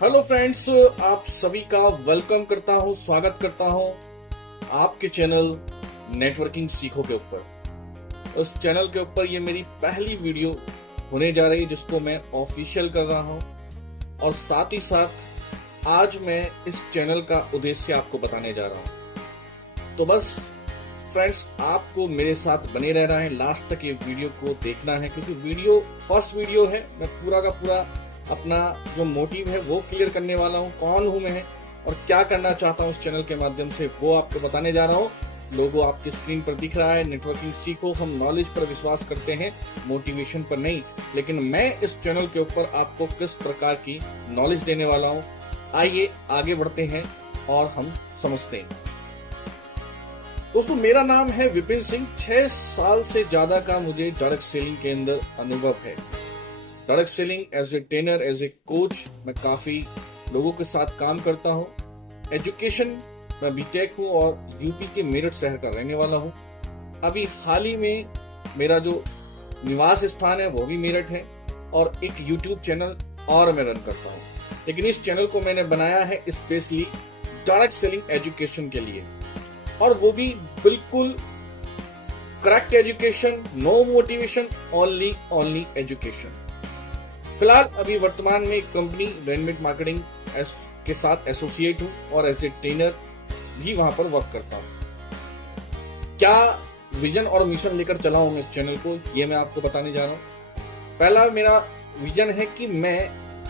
Hello friends, आप सभी का वेलकम करता हूं, स्वागत करता हूं आपके चैनल नेटवर्किंग सीखो के ऊपर। उस चैनल के ऊपर ये मेरी पहली वीडियो होने जा रही है जिसको मैं ऑफिशियल कर रहा हूं, और साथ ही साथ आज मैं इस चैनल का उद्देश्य आपको बताने जा रहा हूं। तो बस फ्रेंड्स, आपको मेरे साथ बने रहना है, लास्ट तक ये वीडियो को देखना है, क्योंकि वीडियो फर्स्ट वीडियो है। मैं पूरा का पूरा अपना जो मोटिव है वो क्लियर करने वाला हूँ, कौन हूँ मैं और क्या करना चाहता हूँ इस चैनल के माध्यम से, वो आपको बताने जा रहा हूँ। लोगो आपकी स्क्रीन पर दिख रहा है, नेटवर्किंग सीखो। हम नॉलेज पर विश्वास करते हैं, मोटिवेशन पर नहीं। लेकिन मैं इस चैनल के ऊपर आपको किस प्रकार की नॉलेज देने वाला हूँ, आइए आगे बढ़ते हैं और हम समझते हैं। दोस्तों, मेरा नाम है विपिन सिंह। 6 साल से ज्यादा का मुझे डायरेक्ट सेलिंग के अंदर अनुभव है। Direct selling as a trainer, as a coach, मैं काफी लोगों के साथ काम करता हूँ। एजुकेशन, मैं बीटेक हूँ और यूपी के मेरठ शहर का रहने वाला हूँ। अभी हाल ही में मेरा जो निवास स्थान है वो भी मेरठ है, और एक यूट्यूब चैनल और मैं रन करता हूँ। लेकिन इस चैनल को मैंने बनाया है स्पेशली डायरेक्ट सेलिंग एजुकेशन के लिए, और वो भी बिल्कुल correct education, no motivation, only education. फिलहाल अभी वर्तमान में एक कंपनी रेनमेट मार्केटिंग के साथ एसोसिएट हूं और एज ए ट्रेनर भी वहां पर वर्क करता हूं। क्या विजन और मिशन लेकर चला हूं मैं इस चैनल को, ये मैं आपको बताने जा रहा हूं। पहला मेरा विजन है कि मैं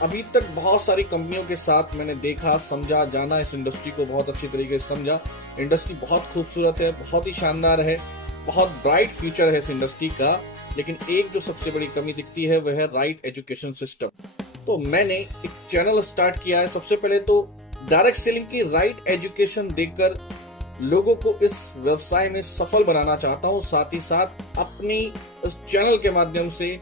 अभी तक बहुत सारी कंपनियों के साथ मैंने देखा, समझा, जाना, इस इंडस्ट्री को बहुत अच्छी तरीके से समझा। इंडस्ट्री बहुत खूबसूरत है, बहुत ही शानदार है, बहुत ब्राइट फ्यूचर है इस इंडस्ट्री का। लेकिन एक जो सबसे बड़ी कमी दिखती है वह है राइट एजुकेशन सिस्टम। तो मैंने एक चैनल स्टार्ट किया है। सबसे पहले तो डायरेक्ट सेलिंग की राइट एजुकेशन देकर लोगों को इस व्यवसाय में सफल बनाना चाहता हूं। साथ ही साथ अपनी इस चैनल के माध्यम से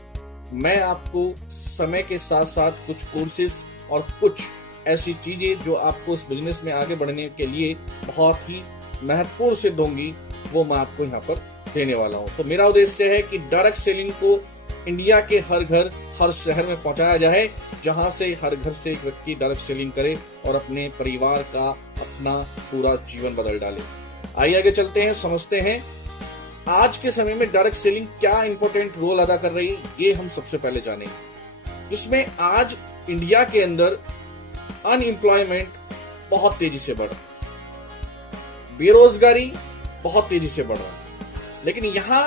मैं आपको समय के साथ साथ कुछ कोर्सेज और कुछ ऐसी चीजें जो आपको इस बिजनेस में आगे बढ़ने के लिए बहुत ही महत्वपूर्ण सिद्ध होंगी, वो मैं आपको यहाँ पर देने वाला हूँ। तो मेरा उद्देश्य है कि डायरेक्ट सेलिंग को इंडिया के हर घर, हर शहर में पहुंचाया जाए, जहां से हर घर से एक व्यक्ति डायरेक्ट सेलिंग करे और अपने परिवार का, अपना पूरा जीवन बदल डाले। आइए आगे चलते हैं, समझते हैं आज के समय में डायरेक्ट सेलिंग क्या इंपॉर्टेंट रोल अदा कर रही है, ये हम सबसे पहले जाने। जिसमें आज इंडिया के अंदर अनएम्प्लॉयमेंट बहुत तेजी से बढ़ रहा है, बेरोजगारी बहुत तेजी से बढ़ रहा है। लेकिन यहाँ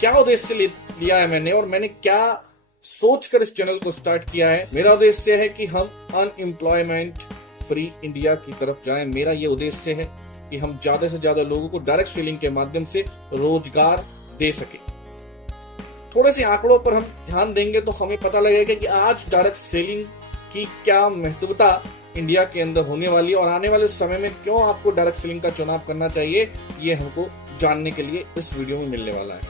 क्या उद्देश्य लिया है मैंने, और मैंने क्या सोचकर इस चैनल को स्टार्ट किया है। मेरा उद्देश्य है कि हम अनएम्प्लॉयमेंट फ्री इंडिया की तरफ जाएं। मेरा ये उद्देश्य है कि हम ज्यादा से ज्यादा लोगों को डायरेक्ट सेलिंग के माध्यम से रोजगार दे सके। थोड़े से आंकड़ों पर हम ध्यान देंगे तो हमें पता लगेगा कि आज डायरेक्ट सेलिंग की क्या महत्वता इंडिया के अंदर होने वाली है, और आने वाले समय में क्यों आपको डायरेक्ट सेलिंग का चुनाव करना चाहिए, ये हमको जानने के लिए इस वीडियो में मिलने वाला है।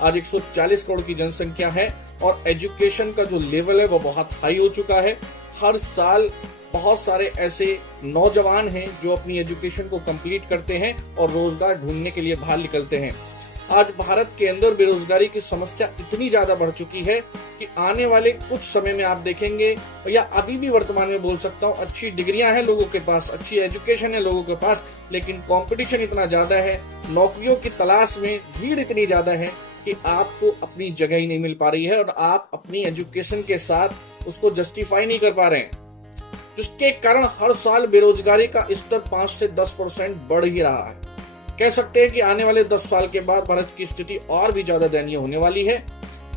आज 140 करोड़ की जनसंख्या है और एजुकेशन का जो लेवल है वो बहुत हाई हो चुका है। हर साल बहुत सारे ऐसे नौजवान हैं जो अपनी एजुकेशन को कंप्लीट करते हैं और रोजगार ढूंढने के लिए बाहर निकलते हैं। आज भारत के अंदर बेरोजगारी की समस्या इतनी ज्यादा बढ़ चुकी है कि आने वाले कुछ समय में आप देखेंगे, या अभी भी वर्तमान में बोल सकता हूँ, अच्छी डिग्रियां हैं लोगों के पास, अच्छी एजुकेशन है लोगों के पास, लेकिन कंपटीशन इतना ज्यादा है, नौकरियों की तलाश में भीड़ इतनी ज्यादा है कि आपको अपनी जगह ही नहीं मिल पा रही है, और आप अपनी एजुकेशन के साथ उसको जस्टिफाई नहीं कर पा रहे हैं, जिसके कारण हर साल बेरोजगारी का स्तर 5 से 10% बढ़ ही रहा है। कह सकते हैं कि आने वाले 10 साल के बाद भारत की स्थिति और भी ज्यादा दयनीय होने वाली है।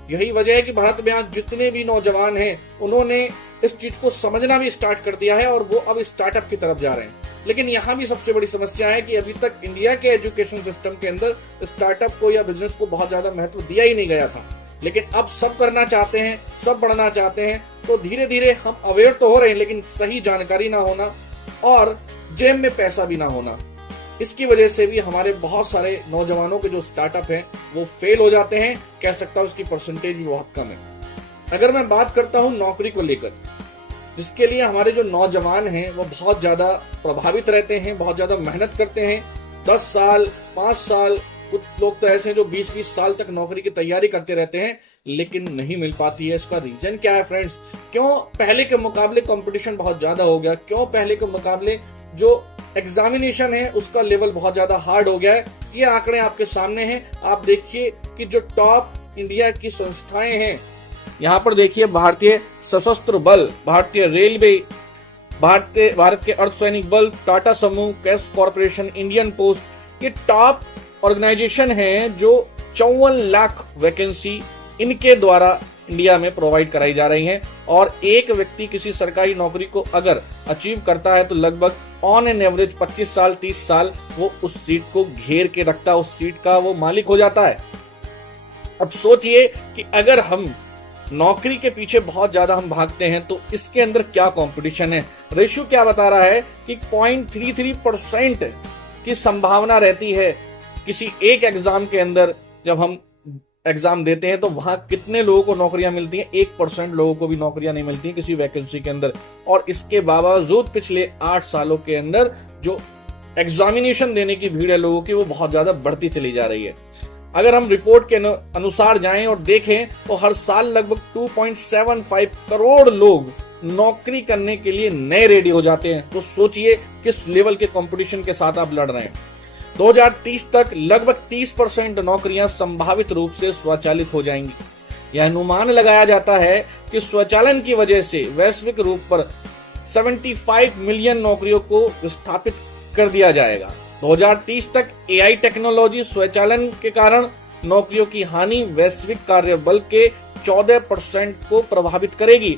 यही वजह है कि भारत में आज जितने भी नौजवान हैं उन्होंने इस चीज को समझना भी स्टार्ट कर दिया है, और वो अब स्टार्टअप की तरफ जा रहे हैं। लेकिन यहाँ भी सबसे बड़ी समस्या है कि अभी तक इंडिया के एजुकेशन सिस्टम के अंदर स्टार्टअप को या बिजनेस को बहुत ज्यादा महत्व दिया ही नहीं गया था। लेकिन अब सब करना चाहते हैं, सब बढ़ना चाहते हैं, तो धीरे धीरे हम अवेयर तो हो रहे हैं, लेकिन सही जानकारी ना होना और जेब में पैसा भी ना होना, इसकी वजह से भी हमारे बहुत सारे नौजवानों के जो स्टार्टअप हैं वो फेल हो जाते हैं। कह सकता हूँ इसकी परसेंटेज भी बहुत कम है। अगर मैं बात करता हूँ नौकरी को लेकर, जिसके लिए हमारे जो नौजवान हैं वो बहुत ज्यादा प्रभावित रहते हैं, बहुत ज्यादा मेहनत करते हैं, 10 साल, 5 साल कुछ लोग तो ऐसे हैं जो 20-20 साल तक नौकरी की तैयारी करते रहते हैं लेकिन नहीं मिल पाती है। इसका रीजन क्या है फ्रेंड्स? क्यों पहले के मुकाबले कंपटीशन बहुत ज्यादा हो गया? क्यों पहले के मुकाबले जो एग्जामिनेशन है उसका लेवल बहुत ज्यादा हार्ड हो गया है? ये आंकड़े आपके सामने हैं। आप देखिए कि जो टॉप इंडिया की संस्थाएं हैं, यहाँ पर देखिए भारतीय सशस्त्र बल, भारतीय रेलवे, भारत के अर्धसैनिक बल, टाटा समूह, कैश कॉर्पोरेशन, इंडियन पोस्ट, ये टॉप ऑर्गेनाइजेशन हैं जो 54 लाख वैकेंसी इनके द्वारा इंडिया में प्रोवाइड कराई जा रही हैं। और एक व्यक्ति किसी सरकारी नौकरी को अगर अचीव करता है तो लगभग ऑन एन एवरेज 25 साल 30 साल वो उस सीट को घेर के रखता है, उस सीट का वो मालिक हो जाता है। अब सोचिए कि अगर हम नौकरी के पीछे बहुत ज्यादा हम भागते हैं तो इसके अंदर क्या कंपटीशन है। रेशियो क्या बता रहा है कि 0.33% की संभावना रहती है किसी एक एग्जाम के अंदर। जब हम एग्जाम देते हैं तो वहां कितने लोगों को नौकरियां मिलती हैं? 1% लोगों को भी नौकरियां नहीं मिलती किसी वैकेंसी के अंदर। और इसके बावजूद पिछले 8 सालों के अंदर जो एग्जामिनेशन देने की भीड़ है लोगों की, वो बहुत ज्यादा बढ़ती चली जा रही है। अगर हम रिपोर्ट के अनुसार जाएं और देखें तो हर साल लगभग 2.75 करोड़ लोग नौकरी करने के लिए नए रेडी हो जाते हैं। तो सोचिए किस लेवल के कंपटीशन के साथ आप लड़ रहे हैं। 2030 तक लगभग 30% नौकरियां संभावित रूप से स्वचालित हो जाएंगी। यह अनुमान लगाया जाता है कि स्वचालन की वजह से वैश्विक रूप पर 75 मिलियन नौकरियों को विस्थापित कर दिया जाएगा। 2030 तक एआई टेक्नोलॉजी स्वचालन के कारण नौकरियों की हानि वैश्विक कार्यबल के 14% को प्रभावित करेगी।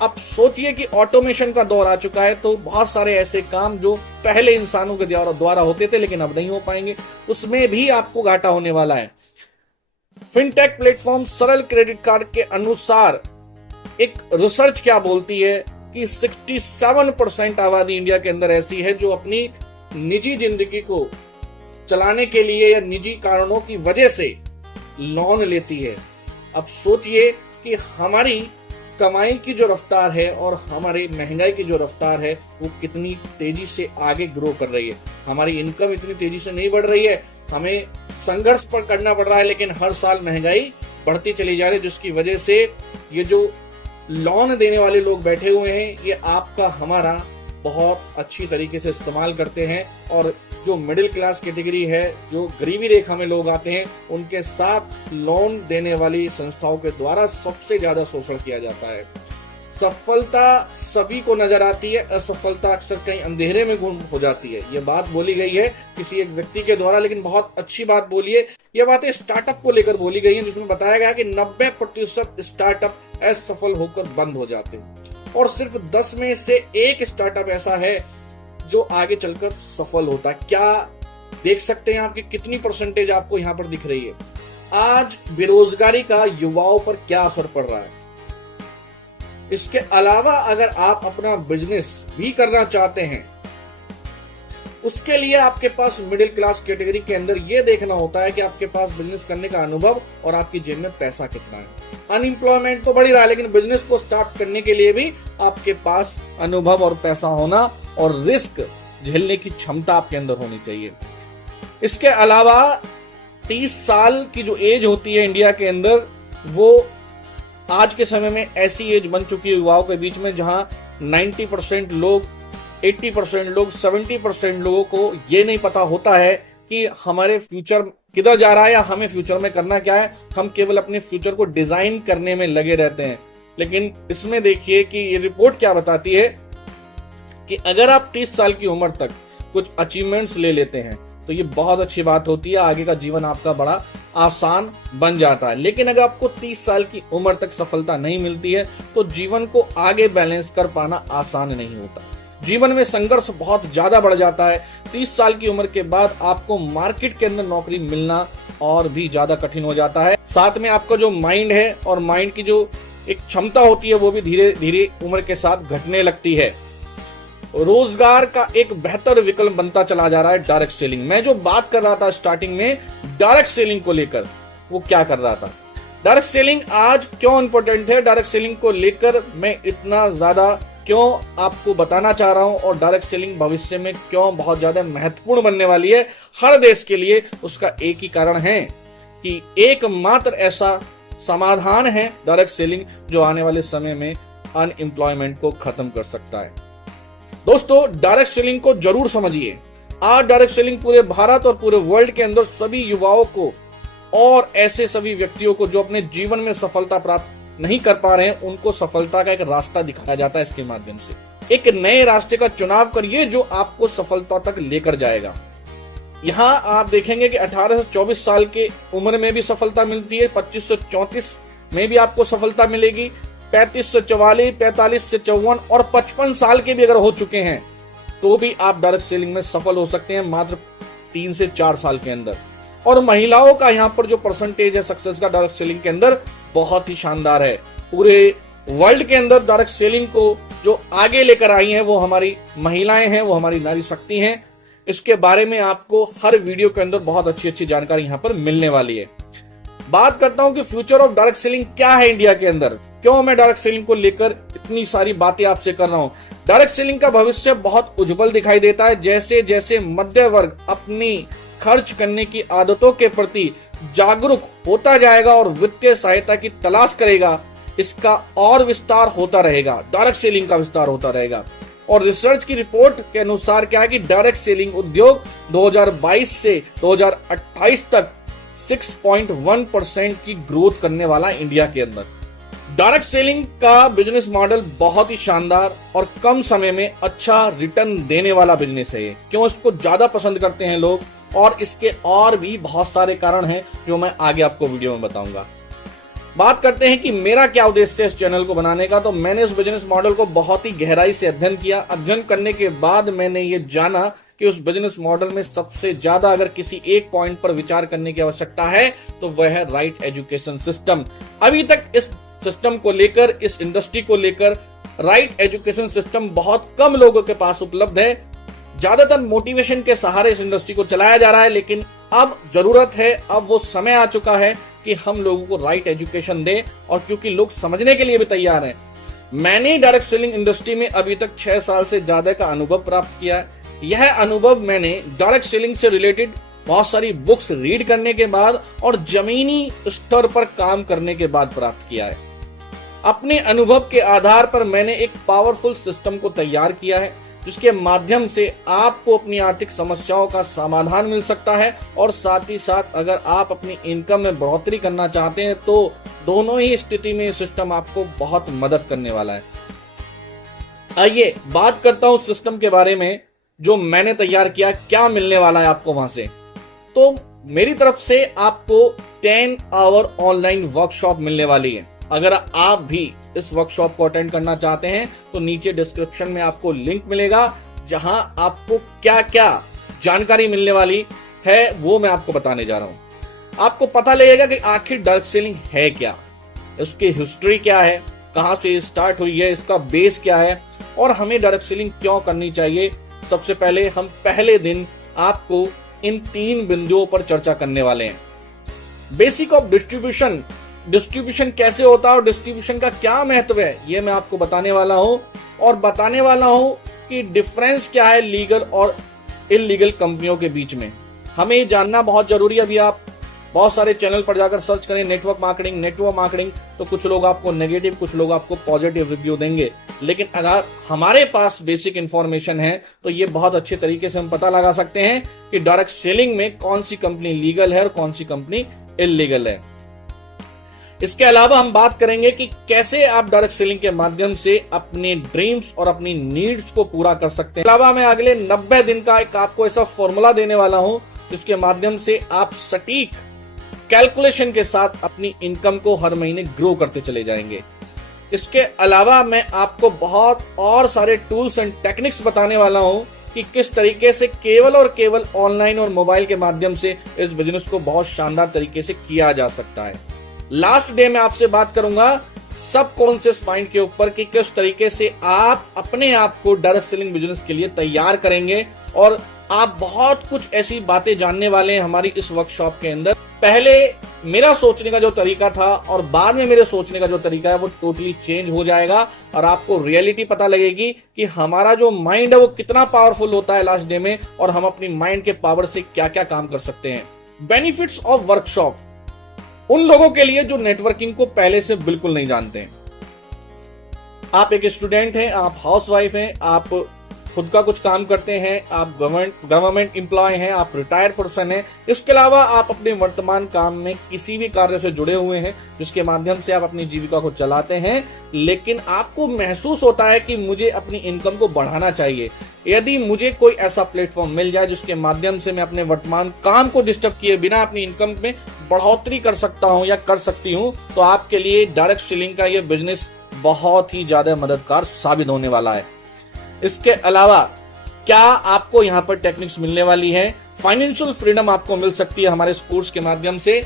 अब सोचिए कि ऑटोमेशन का दौर आ चुका है तो बहुत सारे ऐसे काम जो पहले इंसानों के द्वारा होते थे लेकिन अब नहीं हो पाएंगे, उसमें भी आपको घाटा होने वाला है। फिनटेक प्लेटफॉर्म सरल क्रेडिट कार्ड के अनुसार एक रिसर्च क्या बोलती है कि 67% आबादी इंडिया के अंदर ऐसी है जो अपनी निजी जिंदगी को चलाने के लिए या निजी कारणों की वजह से लोन लेती है। अब सोचिए कि हमारी कमाई की जो रफ्तार है और हमारी महंगाई की जो रफ्तार है वो कितनी तेजी से आगे ग्रो कर रही है। हमारी इनकम इतनी तेजी से नहीं बढ़ रही है, हमें संघर्ष पर करना पड़ रहा है, लेकिन हर साल महंगाई बढ़ती चली जा रही है, जिसकी वजह से ये जो लोन देने वाले लोग बैठे हुए हैं ये आपका हमारा बहुत अच्छी तरीके से इस्तेमाल करते हैं। और जो मिडिल क्लास कैटेगरी है, जो गरीबी रेखा में लोग आते हैं, उनके साथ लोन देने वाली संस्थाओं के द्वारा सबसे ज्यादा शोषण किया जाता है। सफलता सभी को नजर आती है, असफलता अक्सर कहीं अंधेरे में गुम हो जाती है। ये बात बोली गई है किसी एक व्यक्ति के द्वारा, लेकिन बहुत अच्छी बात बोली है। ये बातें स्टार्टअप को लेकर बोली गई है, जिसमें बताया गया कि 90% स्टार्टअप असफल होकर बंद हो जाते हैं और सिर्फ 10 में से 1 स्टार्टअप ऐसा है जो आगे चलकर सफल होता है। क्या देख सकते हैं आपकी कितनी परसेंटेज आपको यहाँ पर दिख रही है? आज बेरोजगारी का युवाओं पर क्या असर पड़ रहा है? इसके अलावा अगर आप अपना बिजनेस भी करना चाहते हैं, उसके लिए आपके पास मिडिल क्लास कैटेगरी के अंदर यह देखना होता है कि आपके पास बिजनेस करने का अनुभव और आपकी जेब में पैसा कितना है। अनएम्प्लॉयमेंट तो बढ़ ही रहा है, लेकिन बिजनेस को स्टार्ट करने के लिए भी आपके पास अनुभव और पैसा होना और रिस्क झेलने की क्षमता आपके अंदर होनी चाहिए। इसके अलावा 30 साल की जो एज होती है इंडिया के अंदर, वो आज के समय में ऐसी एज बन चुकी है युवाओं के बीच में जहां 90% लोग, 80% लोग, 70% लोगों को ये नहीं पता होता है कि हमारे फ्यूचर किधर जा रहा है या हमें फ्यूचर में करना क्या है। हम केवल अपने फ्यूचर को डिजाइन करने में लगे रहते हैं। लेकिन इसमें देखिए कि ये रिपोर्ट क्या बताती है कि अगर आप 30 साल की उम्र तक कुछ अचीवमेंट्स ले लेते हैं तो ये बहुत अच्छी बात होती है, आगे का जीवन आपका बड़ा आसान बन जाता है। लेकिन अगर आपको 30 साल की उम्र तक सफलता नहीं मिलती है तो जीवन को आगे बैलेंस कर पाना आसान नहीं होता। जीवन में संघर्ष बहुत ज्यादा बढ़ जाता है। 30 साल की उम्र के बाद आपको मार्केट के अंदर नौकरी मिलना और भी ज्यादा कठिन हो जाता है। साथ में आपका जो माइंड है और माइंड की जो एक क्षमता होती है वो भी धीरे धीरे उम्र के साथ घटने लगती है। रोजगार का एक बेहतर विकल्प बनता चला जा रहा है डायरेक्ट सेलिंग। मैं जो बात कर रहा था स्टार्टिंग में डायरेक्ट सेलिंग को लेकर, वो क्या कर रहा था? डायरेक्ट सेलिंग आज क्यों इंपॉर्टेंट है, डायरेक्ट सेलिंग को लेकर मैं इतना ज्यादा क्यों आपको बताना चाह रहा हूं और डायरेक्ट सेलिंग भविष्य में क्यों बहुत ज्यादा महत्वपूर्ण बनने वाली है हर देश के लिए, उसका एक ही कारण है कि एकमात्र ऐसा समाधान है डायरेक्ट सेलिंग जो आने वाले समय में अनएम्प्लॉयमेंट को खत्म कर सकता है। दोस्तों, डायरेक्ट सेलिंग को जरूर समझिए। आज डायरेक्ट सेलिंग पूरे भारत और पूरे वर्ल्ड के अंदर सभी युवाओं को और ऐसे सभी व्यक्तियों को जो अपने जीवन में सफलता प्राप्त नहीं कर पा रहे हैं, उनको सफलता का एक रास्ता दिखाया जाता है। इसके माध्यम से एक नए रास्ते का चुनाव करिए जो आपको सफलता तक लेकर जाएगा। यहाँ आप देखेंगे कि 18 से 24 साल के उम्र में भी सफलता मिलती है, 25 से 34 में भी आपको सफलता मिलेगी, 35 से 44, 45 से 54 और 55 साल के भी अगर हो चुके हैं तो भी आप डायरेक्ट सेलिंग में सफल हो सकते हैं मात्र 3 से 4 साल के अंदर। और महिलाओं का यहाँ पर जो परसेंटेज है सक्सेस का डायरेक्ट सेलिंग के अंदर बहुत ही शानदार है। पूरे वर्ल्ड के अंदर डायरेक्ट सेलिंग को जो आगे लेकर आई हैं वो हमारी महिलाएं हैं, वो हमारी नारी शक्ति हैं। इसके बारे में आपको हर वीडियो के अंदर बहुत अच्छी अच्छी जानकारी यहाँ पर मिलने वाली है। बात करता हूं कि फ्यूचर ऑफ डायरेक्ट सेलिंग क्या है इंडिया के अंदर, क्यों मैं डायरेक्ट सेलिंग को लेकर इतनी सारी बातें आपसे कर रहा हूं। डायरेक्ट सेलिंग का भविष्य बहुत उज्जवल दिखाई देता है। जैसे जैसे मध्य वर्ग अपनी खर्च करने की आदतों के प्रति जागरूक होता जाएगा और वित्तीय सहायता की तलाश करेगा, इसका और विस्तार होता रहेगा, डायरेक्ट सेलिंग का विस्तार होता रहेगा। और रिसर्च की रिपोर्ट के अनुसार क्या है कि डायरेक्ट सेलिंग उद्योग 2022 से 2028 तक 6.1% की ग्रोथ करने वाला है इंडिया के अंदर। डायरेक्ट सेलिंग का बिजनेस मॉडल बहुत ही शानदार और कम समय में अच्छा रिटर्न देने वाला बिजनेस है। क्यों इसको ज्यादा पसंद करते हैं लोग, और इसके और भी बहुत सारे कारण हैं जो मैं आगे आपको वीडियो में बताऊंगा। बात करते हैं कि मेरा क्या उद्देश्य है इस चैनल को बनाने का। तो मैंने इस बिजनेस मॉडल को बहुत ही गहराई से अध्ययन किया। अध्ययन करने के बाद मैंने ये जाना कि उस बिजनेस मॉडल में सबसे ज्यादा अगर किसी एक पॉइंट पर विचार करने की आवश्यकता है तो वह है राइट एजुकेशन सिस्टम। अभी तक इस सिस्टम को लेकर, इस इंडस्ट्री को लेकर राइट एजुकेशन सिस्टम बहुत कम लोगों के पास उपलब्ध है। ज्यादातर मोटिवेशन के सहारे इस इंडस्ट्री को चलाया जा रहा है, लेकिन अब जरूरत है, अब वो समय आ चुका है कि हम लोगों को राइट एजुकेशन दें। और क्योंकि लोग समझने के लिए भी तैयार हैं, मैंने डायरेक्ट सेलिंग इंडस्ट्री में अभी तक 6 साल से ज्यादा का अनुभव प्राप्त किया है। यह अनुभव मैंने डायरेक्ट सेलिंग से रिलेटेड बहुत सारी बुक्स रीड करने के बाद और जमीनी स्तर पर काम करने के बाद प्राप्त किया है। अपने अनुभव के आधार पर मैंने एक पावरफुल सिस्टम को तैयार किया है जिसके माध्यम से आपको अपनी आर्थिक समस्याओं का समाधान मिल सकता है, और साथ ही साथ अगर आप अपनी इनकम में बढ़ोतरी करना चाहते हैं तो दोनों ही स्थिति में सिस्टम आपको बहुत मदद करने वाला है। आइए बात करता हूं सिस्टम के बारे में जो मैंने तैयार किया, क्या मिलने वाला है आपको वहां से। तो मेरी तरफ से आपको 10 आवर ऑनलाइन वर्कशॉप मिलने वाली है। अगर आप भी इस वर्कशॉप को अटेंड करना चाहते हैं तो नीचे डिस्क्रिप्शन में आपको लिंक मिलेगा जहां आपको क्या क्या जानकारी मिलने वाली है वो मैं आपको बताने जा रहा हूं। आपको पता लगेगा कि आखिर डायरेक्ट सेलिंग है क्या, उसकी हिस्ट्री क्या है, कहां से स्टार्ट हुई है, इसका बेस क्या है और हमें डायरेक्ट सेलिंग क्यों करनी चाहिए। सबसे पहले हम पहले दिन आपको इन 3 बिंदुओं पर चर्चा करने वाले हैं। बेसिक ऑफ डिस्ट्रीब्यूशन, डिस्ट्रीब्यूशन कैसे होता है और डिस्ट्रीब्यूशन का क्या महत्व है ये मैं आपको बताने वाला हूं, और बताने वाला हूं कि डिफरेंस क्या है लीगल और इलीगल कंपनियों के बीच में। हमें ये जानना बहुत जरूरी है। अभी आप बहुत सारे चैनल पर जाकर सर्च करें नेटवर्क मार्केटिंग, तो कुछ लोग आपको नेगेटिव, कुछ लोग आपको पॉजिटिव रिव्यू देंगे, लेकिन अगर हमारे पास बेसिक इंफॉर्मेशन है तो ये बहुत अच्छे तरीके से हम पता लगा सकते हैं कि डायरेक्ट सेलिंग में कौन सी कंपनी लीगल है और कौन सी कंपनी इलीगल है। इसके अलावा हम बात करेंगे कि कैसे आप डायरेक्ट सेलिंग के माध्यम से अपने ड्रीम्स और अपनी नीड्स को पूरा कर सकते हैं। अलावा मैं अगले 90 दिन का एक आपको ऐसा फॉर्मूला देने वाला हूं जिसके माध्यम से आप सटीक कैलकुलेशन के साथ अपनी इनकम को हर महीने ग्रो करते चले जाएंगे। इसके अलावा मैं आपको बहुत और सारे टूल्स एंड टेक्निक्स बताने वाला हूं कि किस तरीके से केवल और केवल ऑनलाइन और मोबाइल के माध्यम से इस बिजनेस को बहुत शानदार तरीके से किया जा सकता है। लास्ट डे में आपसे बात करूंगा सबकॉन्शियस माइंड के ऊपर कि किस तरीके से आप अपने आप को डायरेक्ट सेलिंग बिजनेस के लिए तैयार करेंगे, और आप बहुत कुछ ऐसी बातें जानने वाले हैं हमारी इस वर्कशॉप के अंदर। पहले मेरा सोचने का जो तरीका था और बाद में मेरे सोचने का जो तरीका है वो टोटली चेंज हो जाएगा और आपको रियलिटी पता लगेगी कि हमारा जो माइंड है वो कितना पावरफुल होता है लास्ट डे में और हम अपनी माइंड के पावर से क्या क्या काम कर सकते हैं। बेनिफिट्स ऑफ वर्कशॉप उन लोगों के लिए जो नेटवर्किंग को पहले से बिल्कुल नहीं जानते हैं। आप एक स्टूडेंट हैं, आप हाउसवाइफ हैं, आप खुद का कुछ काम करते हैं, आप गवर्नमेंट एम्प्लॉय हैं, आप रिटायर्ड पर्सन हैं, इसके अलावा आप अपने वर्तमान काम में किसी भी कार्य से जुड़े हुए हैं जिसके माध्यम से आप अपनी जीविका को चलाते हैं, लेकिन आपको महसूस होता है कि मुझे अपनी इनकम को बढ़ाना चाहिए। यदि मुझे कोई ऐसा प्लेटफॉर्म मिल जाए जिसके माध्यम से मैं अपने वर्तमान काम को डिस्टर्ब किए बिना अपनी इनकम में बढ़ोतरी कर सकता हूं या कर सकती हूं, तो आपके लिए डायरेक्ट सेलिंग का यह बिजनेस बहुत ही ज्यादा मददगार साबित होने वाला है। इसके अलावा क्या आपको यहां पर टेक्निक्स मिलने वाली है, फाइनेंशियल फ्रीडम आपको मिल सकती है हमारे इस कोर्स के माध्यम से।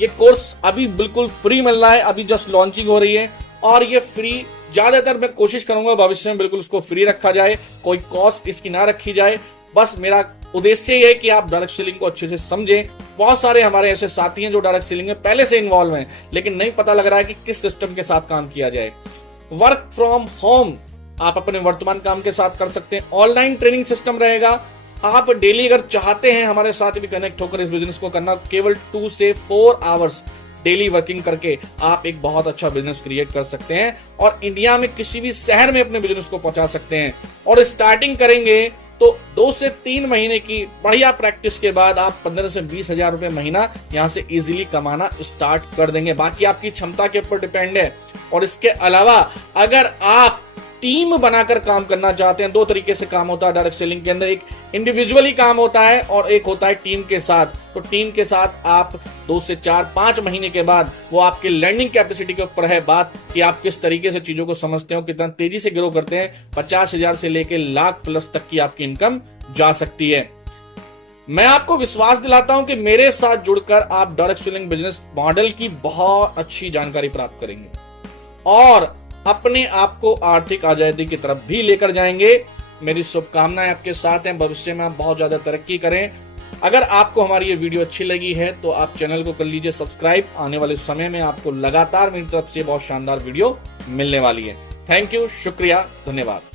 ये कोर्स अभी बिल्कुल फ्री मिल रहा है, अभी जस्ट लॉन्चिंग हो रही है और ये फ्री ज्यादातर मैं कोशिश करूंगा भविष्य में बिल्कुल इसको फ्री रखा जाए, कोई कॉस्ट इसकी ना रखी जाए। बस मेरा उद्देश्य ये है कि आप डायरेक्ट सेलिंग को अच्छे से समझें। बहुत सारे हमारे ऐसे साथी हैं जो डायरेक्ट सेलिंग में पहले से इन्वॉल्व हैं लेकिन नहीं पता लग रहा है कि किस सिस्टम के साथ काम किया जाए। वर्क फ्रॉम होम आप अपने वर्तमान काम के साथ कर सकते हैं। ऑनलाइन ट्रेनिंग सिस्टम रहेगा। आप डेली अगर चाहते हैं हमारे साथ भी कनेक्ट होकर इस बिजनेस को करना, केवल 2 से 4 आवर्स डेली वर्किंग करके आप एक बहुत अच्छा बिजनेस क्रिएट कर सकते हैं और इंडिया में किसी भी शहर में अपने बिजनेस को पहुंचा सकते हैं। और स्टार्टिंग करेंगे तो 2 से 3 महीने की बढ़िया प्रैक्टिस के बाद आप 15 से 20 हजार रुपए महीना यहां से इजीली कमाना स्टार्ट कर देंगे। बाकी आपकी क्षमता के ऊपर डिपेंड है। और इसके अलावा अगर आप टीम बनाकर काम करना चाहते हैं, 2 तरीके से काम होता है डायरेक्ट सेलिंग के अंदर, एक इंडिविजुअली काम होता है और एक होता है टीम के साथ। तो टीम के साथ आप 2 से 4-5 महीने के बाद, वो आपकी लर्निंग कैपेसिटी के ऊपर है बात कि आप किस तरीके से चीजों को समझते हो, कितना तेजी से ग्रो करते हैं, 50,000 से लेकर लाख प्लस तक की आपकी इनकम जा सकती है। मैं आपको विश्वास दिलाता हूं कि मेरे साथ जुड़कर आप डायरेक्ट सेलिंग बिजनेस मॉडल की बहुत अच्छी जानकारी प्राप्त करेंगे और अपने आप को आर्थिक आजादी की तरफ भी लेकर जाएंगे। मेरी शुभकामनाएं आपके साथ हैं। भविष्य में आप बहुत ज्यादा तरक्की करें। अगर आपको हमारी ये वीडियो अच्छी लगी है तो आप चैनल को कर लीजिए सब्सक्राइब। आने वाले समय में आपको लगातार मेरी तरफ से बहुत शानदार वीडियो मिलने वाली है। थैंक यू, शुक्रिया, धन्यवाद।